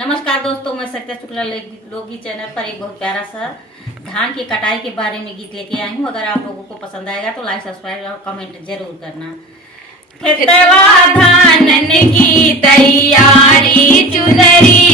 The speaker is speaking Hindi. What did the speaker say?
नमस्कार दोस्तों, मैं सत्या शुक्ला लोकगीत चैनल पर एक बहुत प्यारा सा धान की कटाई के बारे में गीत लेके आई हूँ। अगर आप लोगों को पसंद आएगा तो लाइक, सब्सक्राइब और कमेंट जरूर करना। खेतवा धान की तैयारी, चुनरी